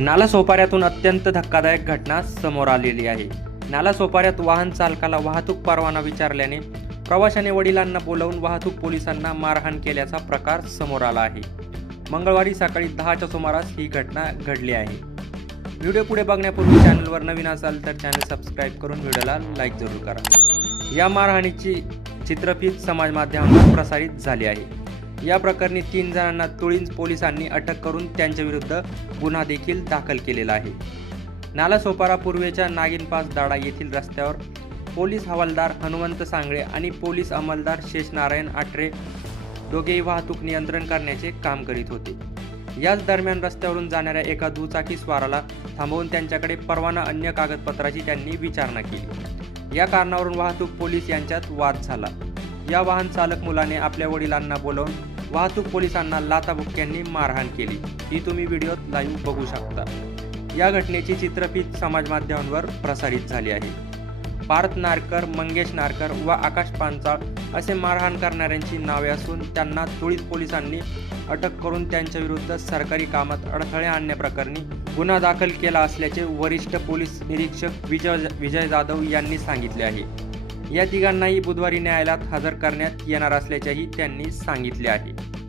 नाला सोपाऱ्यातून अत्यंत धक्कादायक घटना समोर आलेली आहे. नाला सोपाऱ्यात वाहन चालकाला वाहतूक परवाना विचारल्याने प्रवाशाने वडिलांना बोलावून वाहतूक पोलिसांना मारहाण केल्याचा प्रकार समोर आला आहे. मंगळवारी सकाळी दहाच्या सुमारास ही घटना घडली आहे. व्हिडिओ पुढे बघण्यापूर्वी चॅनलवर नवीन असाल तर चॅनल सबस्क्राईब करून व्हिडिओला लाईक जरूर करा. या मारहाणीची चित्रफित समाज माध्यमांवर प्रसारित झाली आहे. या प्रकरणी तीन जणांना तुळींज पोलिसांनी अटक करून त्यांच्याविरुद्ध गुन्हा देखील दाखल केलेला आहे. नालासोपारा पूर्वेच्या नागिनपास दाडा येथील रस्त्यावर पोलीस हवालदार हनुमंत सांगळे आणि पोलीस अंमलदार शेषनारायण आटरे दोघेही वाहतूक नियंत्रण करण्याचे काम करीत होते. याच दरम्यान रस्त्यावरून जाणाऱ्या एका दुचाकी स्वाराला थांबवून त्यांच्याकडे परवाना अन्य कागदपत्राची त्यांनी विचारणा केली. या कारणावरून वाहतूक पोलीस यांच्यात वाद झाला. या वाहन चालक मुलाने आपल्या वडिलांना बोलावून वाहतूक पोलिसांना लाताबुक्क्यांनी मारहाण केली. ही तुम्ही व्हिडिओत लाईव्ह बघू शकता. या घटनेची चित्रफित समाजमाध्यमांवर प्रसारित झाली आहे. पार्थ नारकर मंगेश नारकर व आकाश पांचाळ असे मारहाण करणाऱ्यांची नावे असून त्यांना तुळीत पोलिसांनी अटक करून त्यांच्याविरुद्ध सरकारी कामात अडथळे आणण्याप्रकरणी गुन्हा दाखल केला असल्याचे वरिष्ठ पोलीस निरीक्षक विजय विजय जाधव यांनी सांगितले आहे. या तिघांनाही बुधवारी न्यायालयात हजर करण्यात येणार असल्याचेही त्यांनी सांगितले आहे.